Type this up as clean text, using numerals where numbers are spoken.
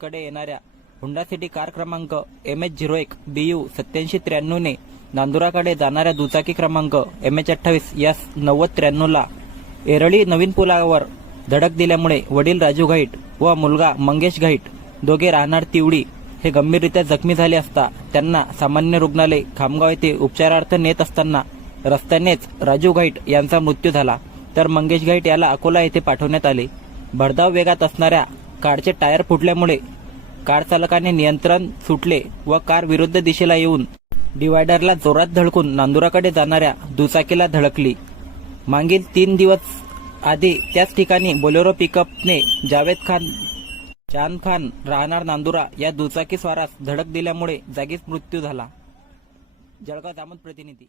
कडे येणाऱ्या हुंडा city car क्रमांक MH01 BU 8793 ने नांदुराकडे जाणाऱ्या दुचाकी क्रमांक MH28 S 9093 ला एरळी नवीन पुलावर धडक दिल्यामुळे वडील राजू गाईट व मुलगा मंगेश गाईट दोघे राहणार तिवडी हे गंभीररीत्या जखमी झाले असता त्यांना सामान्य रुग्णालय खामगाव येथे उपचारार्थ नेत असताना रस्त्यानेच राजू गाईट यांचा मृत्यू झाला, तर मंगेश गाईट याला अकोला येथे पाठवण्यात आले। भरधाव वेगात असणाऱ्या कारचे टायर फुटल्यामुळे कार चालकाने नियंत्रण सुटले व कार विरुद्ध दिशेला येऊन डिवायडरला जोरात धडकून नांदुराकडे जाणाऱ्या दुचाकीला धडकली। मागील 3 दिवस आधी त्याच ठिकाणी बोलेरो पिकअपने जावेद खान चांद खान राहणार नांदुरा या दुचाकी स्वारास धडक दिल्यामुळे जागीच मृत्यू झाला। जळगाव जामोद प्रतिनिधी।